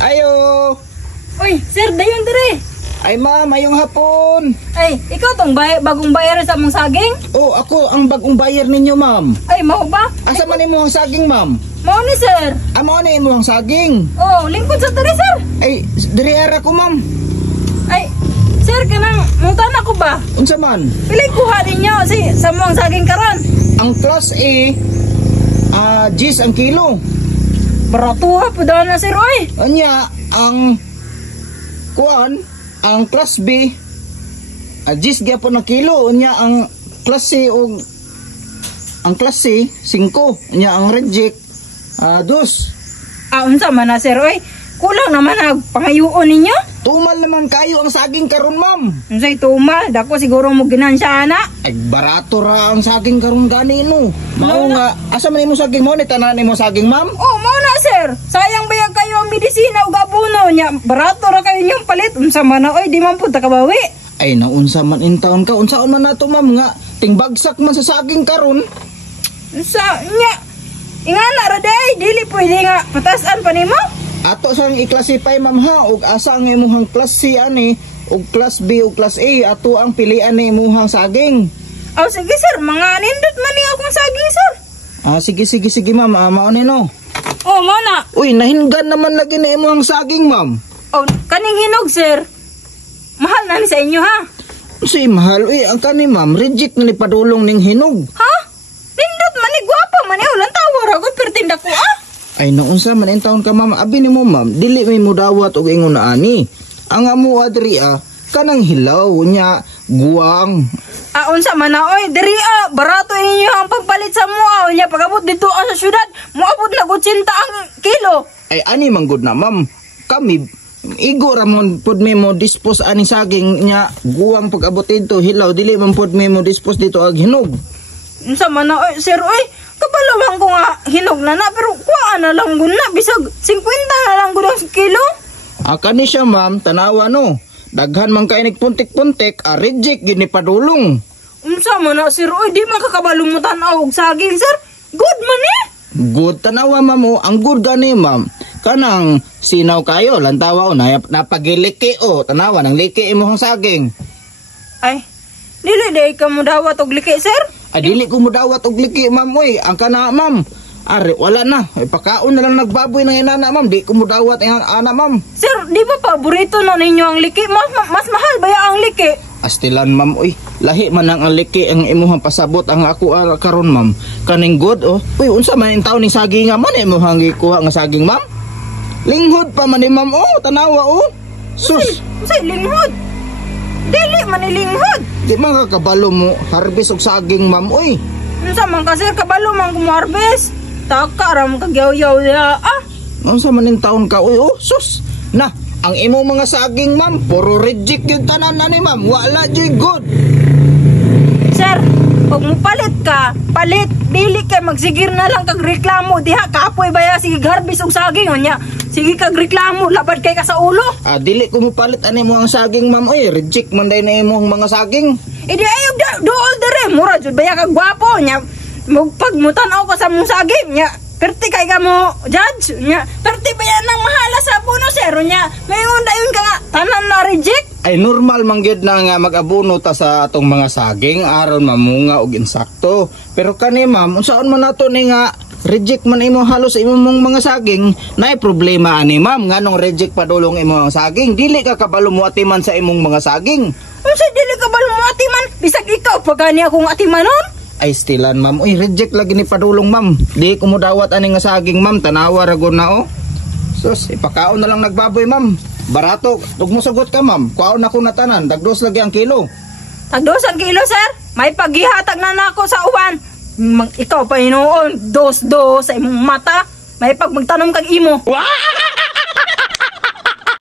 Ayo. Uy, sir, dayon dire. Ay ma'am, mayong hapon. Ay, ikaw tong bagong bayaran sa mong saging? Oh, ako ang bagong buyer ninyo ma'am. Ay, mao ba? Asa man imo ang saging ma'am? Mao ni sir. Amo na imo ang saging. Oh, lingkod sa dire sir. Ay, diri ara ko ma'am. Ay, sir, kanang mutan ako ba? Unsa man? Pili kuha ninyo sa mong saging karon. Ang class A, 10 ang kilo. Baratuha po daw na sir, oy. Anya, ang class B, 10 gyapon na kilo. Anya, ang class C ang class C, 5. Anya, ang reject, 2. Unsa man na sir, oy. Kulang naman ang pangayuon ninyo. Tumal naman kayo ang saging karon ma'am. Unsay tumal? Dako siguro mo ginansya ana. Ay, barato ra ang saging karon gani no. Mao nga, asa man imo saging mo ni tanan imo saging ma'am? Oh, mao na sir. Sayang bayag kayo ang medisina ug abono nya. Barato ra kayo inyong palit. Unsa man na oy, di man pud ta kabawi. Ay, naunsa man in taon ka. Unsaon man nato ma'am nga tingbagsak man sa saging karon. Unsa nya? Ingana ra day, dili pwede nga patasan pa nimo. Ato sang i-classify ma'am ha, ug asa ang imuhang class C ani, ug class B ug class A, ato ang pilian ni imuhang saging. Oh, sige sir, mga nindot man ni akong saging sir. Sige ma'am, mao ni no. Oh, mao na. Uy, nahinggan naman lagi na imuhang saging ma'am. Oh, kaning hinog sir. Mahal na ni sa inyo ha. Si mahal, uy, ang kani ma'am, reject na ni padulong ning hinog. Ha? Nindot man ni gwapa man ni ulan tawar ako pertinda ko Ay, naunsa man in taon ka ma'am, abi nimo ma'am, dili may mudawat og ingon na ani. Ang amo adri kanang hilaw nya guwang. Unsa man na oy, diri barato inyo ang pagpalit sa mua nya pagabot dito sa syudad, moabot na 80 ang kilo. Ay ani man gud na ma'am. Kami igo ramon pud mi mo dispose ani saging nya guwang pagabot dito hilaw, dili man pud mi mo dispose dito ag hinog. Unsa man na oy, sir oy, kabalo ko nga hinog na pero kuha na lang gud na bisag 50 na lang gud ang kilo. Kani siya ma'am, tanawa no. Daghan man kay puntik-puntik, reject gid ni padulong. Unsa man na sir oy, di man kakabalo mo tan-aw og saging sir. Good man eh. Good tanawa ma'am, ang good gani ma'am. Kanang sinaw kayo, lantawa napagiliki tanawa nang liki imong saging. Ay, dili day ka mo dawat og liki sir. Dili ko mo dawat og liki ma'am oy, ang kana ma'am. Are wala na, pakaon na lang nagbaboy ng inana ma'am, di ko mo dawat ang ana ma'am. Sir, di ba paborito na ninyo ang liki? Mas mahal ba ang liki? Astilan ma'am oy, lahi man ang liki ang imuhang pasabot ang ako karon ma'am. Kaning good Uy, unsa man in taon ni saging nga man imuhang gikuha nga saging ma'am? Linghod pa man ni ma'am tanawa Sus, unsay linghod? Dili man ni linghod. Di man kakabalo mo harvest og saging ma'am oy. Unsa man ka sir, kabalo man ko harvest? Taka ra mo kagyaw-yaw dia. Unsa man in taon ka oy sus. Na, ang imo mga saging ma'am, puro reject yung tanan na ni ma'am. Wala jud good. Sir, pag mo palit ka, palit, dili kay magsigir na lang kag reklamo diha kapoy baya sige harvest og saging nya. Sige kag reklamo labad kay ka sa ulo. Dili ko mo palit ani mo ang saging ma'am oy, reject man day na imong mga saging. Di ayog dool dere mura jud baya kag gwapo nya. Pag mutan-aw ko sa mong saging nya. Perti kay ka mo judge nya. Perti baya nang mahala sa puno sir nya. Mayon dayon ka nga tanan na reject. Ay normal man gyud na nga mag-abono ta sa atong mga saging aron mamunga og insakto. Pero kani ma'am, unsaon man nato ni nga reject man imo halos imong mga saging, naay problema ani ma'am nganong reject padulong imong saging, dili ka kabalo mo atiman sa imong mga saging. Unsa dili kabalo mo atiman? Bisag ikaw pagani akong atimanon? Ay stilan ma'am, uy reject lagi ni padulong ma'am. Di ko mo dawat ani nga saging ma'am, tanawa ra gud na Sus, ipakaon na lang nagbaboy ma'am. Barato, tug mo sagot ka ma'am. Kuaon ako na tanan, dagdos lagi ang kilo. Dagdos ang kilo sir? May paghihatag na nako sa uwan. Ikaw pa hinuon, dos sa imong mata. May pag magtanom kag imo. Wow!